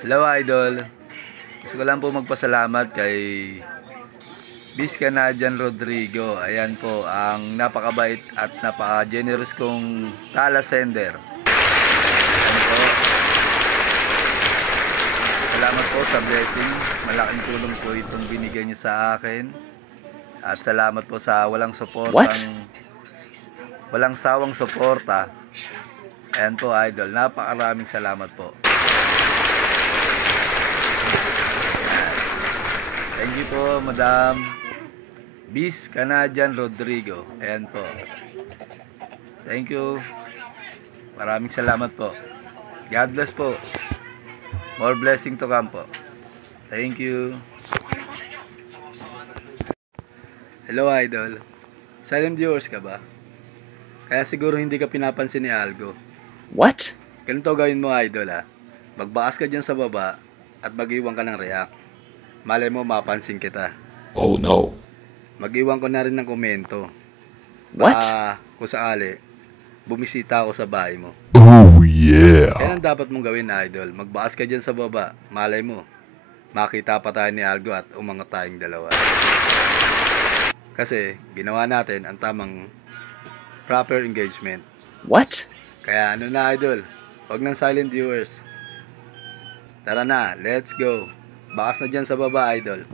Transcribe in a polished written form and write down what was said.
Hello idol. Gusto ko lang po magpasalamat kay Bis Canadian Rodrigo. Ayan po, ang napakabait at napaka-generous kong tala sender. Ayan po. Salamat po sa blessing. Malaking tulong po itong binigay niyo sa akin. At salamat po sa walang sawang suporta. Ayan po idol, napakaraming salamat po. Thank you po, Madam Bis Canadian Rodrigo. Ayan po. Thank you. Maraming salamat po. God bless po. More blessing to come po. Thank you. Hello, idol. Silent viewers ka ba? Kaya siguro hindi ka pinapansin ni Algo. What? Ganito gawin mo, idol ha. Magbakas ka dyan sa baba at mag-iwan ka ng react. Malay mo mapansin kita. Oh no. Mag-iwan ko na rin ng komento. What? Kung sakali, bumisita ako sa bahay mo. Oh yeah. Kaya ang dapat mong gawin, idol, magbakas ka dyan sa baba. Malay mo, makita pa tayo ni Algo at umangat tayong dalawa. Kasi, ginawa natin ang tamang proper engagement. What? Kaya ano na, idol, huwag ng silent viewers. Tara na, let's go. Bakas na dyan sa baba, idol.